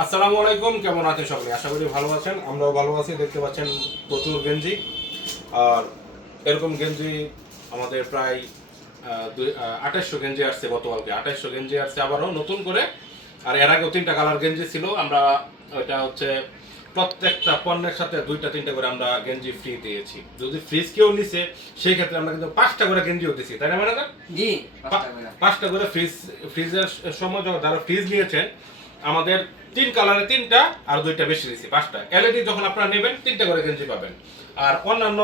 আসসালামু আলাইকুম, কেমন আছেন সকলে? আশা করি ভালো আছেন, আমরাও ভালো আছি। দেখতে পাচ্ছেন প্রচুর গেঞ্জি, আর এরকম গেঞ্জি আমাদের প্রায় 2800 গেঞ্জি আসছে গতকালকে। 2800 গেঞ্জি আসছে আবারও নতুন করে। আর এর আগেও 3টা কালার গেঞ্জি ছিল। আমরা ওইটা হচ্ছে প্রত্যেকটা পণ্যের সাথে 2টা-3টা করে আমরা গেঞ্জি ফ্রি দিয়েছি। যদি ফ্রিজ কেউ নিছে সেই ক্ষেত্রে আমরা কিন্তু 5টা করে গেঞ্জিও দিছি, তাই না ম্যাডাম? জি, 5টা করে ফ্রিজের সময় যারা ফ্রিজ নিয়েছেন আমাদের 3 কালারে 3টা আর 2টা বেশি দিছি, 5টা। এলইডি যখন আপনারা নেবেন 3টা করে গেঞ্জি পাবেন। আর অন্যান্য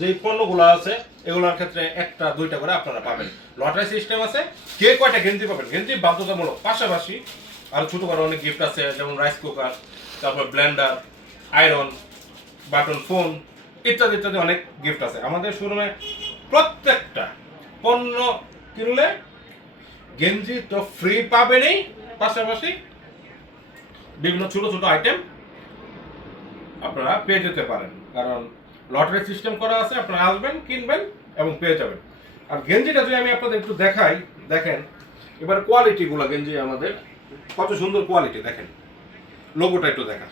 যে পণ্যগুলো আছে এগুলোর ক্ষেত্রে 1টা-2টা করে আপনারা পাবেন। লটারি সিস্টেম আছে, কে কয়টা গেঞ্জি পাবেন গেঞ্জি বাধ্যতামূলক। পাশাপাশি আর ছোট বড় অনেক গিফট আছে, যেমন রাইস কুকার, তারপর ব্লেন্ডার, আয়রন, বাটন ফোন ইত্যাদি ইত্যাদি অনেক গিফট আছে। আমাদের শোরুমে প্রত্যেকটা পণ্য কিনলে গেঞ্জি তো ফ্রি পাবেনই, পাশাপাশি বিভিন্ন ছোট ছোট আইটেম আপনারা পেয়ে যেতে পারেন। কারণ লটারি সিস্টেম করা আছে, আপনারা আসবেন, কিনবেন এবং পেয়ে যাবেন। আর গেঞ্জিটা যদি আমি আপনাদের একটু দেখাই, দেখেন এবার কোয়ালিটিগুলো গেঞ্জি আমাদের কত সুন্দর কোয়ালিটি। দেখেন লোগোটা একটু দেখা।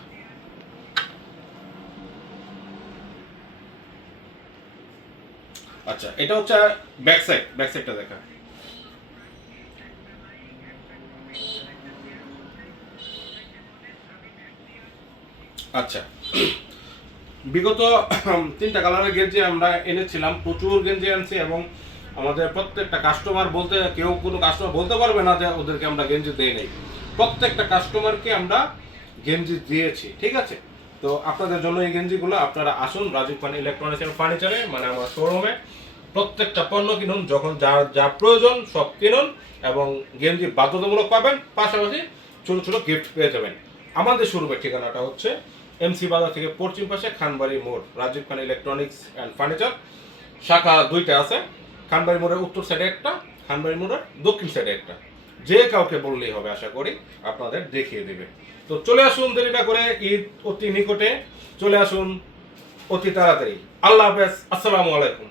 আচ্ছা, এটা হচ্ছে ব্যাক সাইডটা দেখা। আচ্ছা, বিগত 3টা কালারের গেঞ্জি আমরা এনেছিলাম, প্রচুর গেঞ্জি আনছি এবং আমাদের প্রত্যেকটা কাস্টমার বলতে কোনো কাস্টমার বলতে পারবে না যে ওদেরকে আমরা গেঞ্জি দেই নাই। প্রত্যেকটা কাস্টমারকে আমরা গেঞ্জি দিয়েছি, ঠিক আছে? তো আপনাদের জন্য এই গেঞ্জিগুলো আপনারা আসুন রাজীব খান ইলেকট্রনিক্স এন্ড ফার্নিচারে, মানে আমার শোরুমে। প্রত্যেকটা পণ্য কিনুন, যখন যার যা প্রয়োজন সব কিনুন এবং গেঞ্জি বাধ্যতামূলক পাবেন, পাশাপাশি ছোট ছোট গিফট পেয়ে যাবেন। আমাদের শোরুমের ঠিকানাটা হচ্ছে এমসি বাজার থেকে পশ্চিম পাশে খানবাড়ি মোড়, রাজীব খান ইলেকট্রনিক্স অ্যান্ড ফার্নিচার। শাখা 2টা আছে, খানবাড়ি মোড়ের উত্তর সাইডে একটা, খানবাড়ি মোড়ের দক্ষিণ সাইডে একটা। যে কাউকে বললেই হবে, আশা করি আপনাদের দেখিয়ে দেবে। তো চলে আসুন দেরি না করে, ঈদ অতি নিকটে, চলে আসুন অতি তাড়াতাড়ি। আল্লাহ হাফেজ, আসসালামু আলাইকুম।